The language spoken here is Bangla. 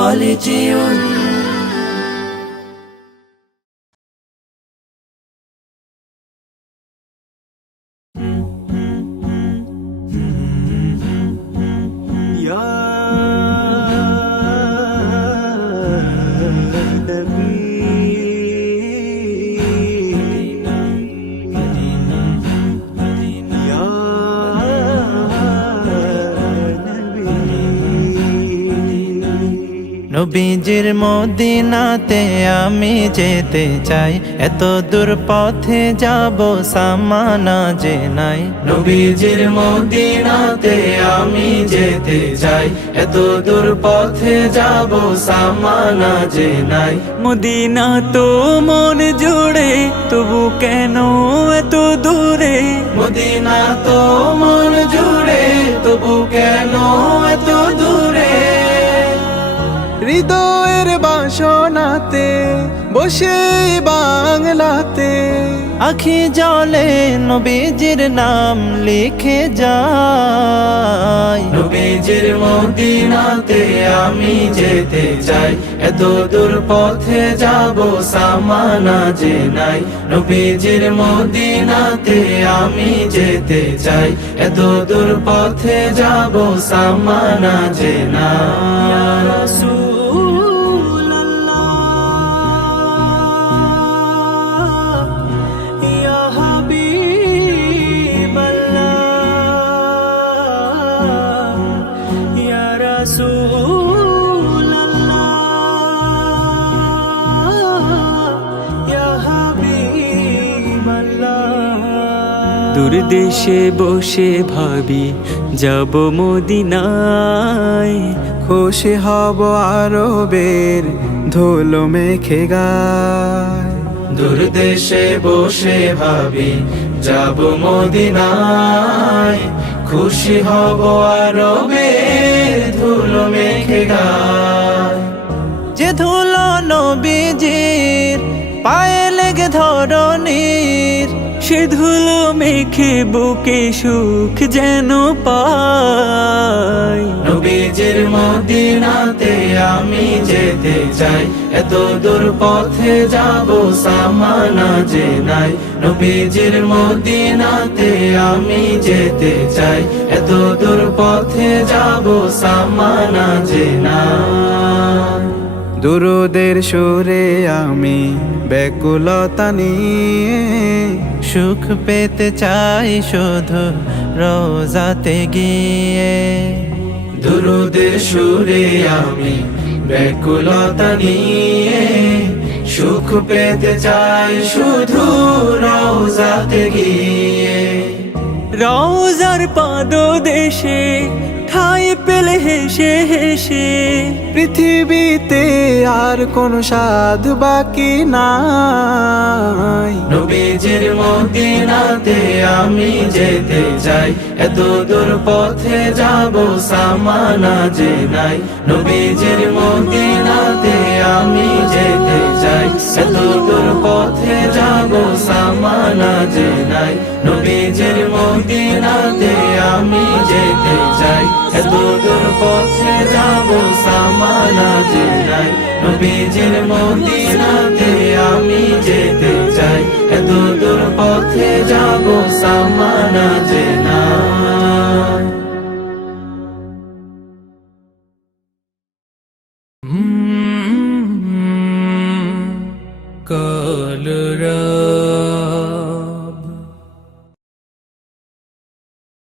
خالدون নবীজির মদিনাতে আমি যেতে চাই, এত দূর পথে যাব সামানা যে নাই। নবীজির মদিনাতে আমি যেতে চাই, এত দূর পথে যাব সামানা যে নাই। মদিনা তো মন জুড়ে, তবু কেন এত দূরে? মদিনা তো মন জুড়ে, তবু কেন এত দূরে? হৃদয়ের বাসনাতে বসে বাংলাতে আখি জলে নবীজির নাম লিখে যাই। নবীজির মদিনাতে আমি যেতে চাই, এত দূর পথে যাব সামানা যে নাই। নবীজির মদিনাতে আমি যেতে চাই, এত দূর পথে যাব সামানা যে নাই। দূর দেশে বসে ভাবি যাব মদিনায়, খুশি হব আরবের ধুলো মেখে গায়। দূর দেশে বসে ভাবি যাব মদিনায়, খুশি হব আরবের ধুলো মেখে গায়। যে ধুলো নবীজির পায়ে লেগে ধরণীর, সে ধুলো মেখে বুকে সুখ যেন পাই। নবীজির মদিনাতে আমি যেতে চাই, এত দূর পথে যাব সামানা যে নাই। নবীজির মদিনাতে আমি যেতে চাই, এত দূর পথে যাব সামানা যে নাই। দুরুদের সুরে আমি ব্যাকুলতা নিয়ে সুখ পেতে চাই শুধু রোজাতে গিয়ে। দুরুদের সুরে আমি ব্যাকুলতা নিয়ে সুখ পেতে চাই শুধু রওজাতে গিয়ে। রওজার পাদদেশে ঠাই পেলে হেসে হেসে, পৃথিবীতে আর কোন সাধ বাকি নাই। নবীজির মদিনাতে আমি যেতে চাই, এত দূর পথে যাব সামানা যে নাই। নবীজির মদিনাতে আমি যেতে চাই, এত দূর পথে যাব সামানা যে নাই। নবীজির মদিনাতে আমি যেতে চাই, এত দূর পথে যাব সামানা যে নাই। নবীজির মদিনাতে আমি যেতে চাই, এত দূর পথে যাব সামানা যে নাই। কলরা